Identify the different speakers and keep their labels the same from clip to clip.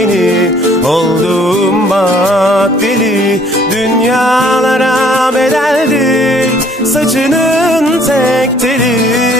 Speaker 1: beni Oldum bak deli Dünyalara bedeldir. Saçının tek teli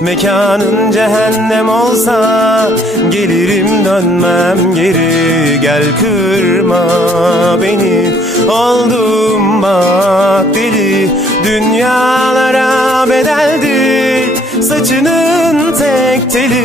Speaker 1: Mekanın cehennem olsa Gelirim dönmem geri. Gel kırma beni Oldum bak deli. Dünyalara bedeldir Saçının tek teli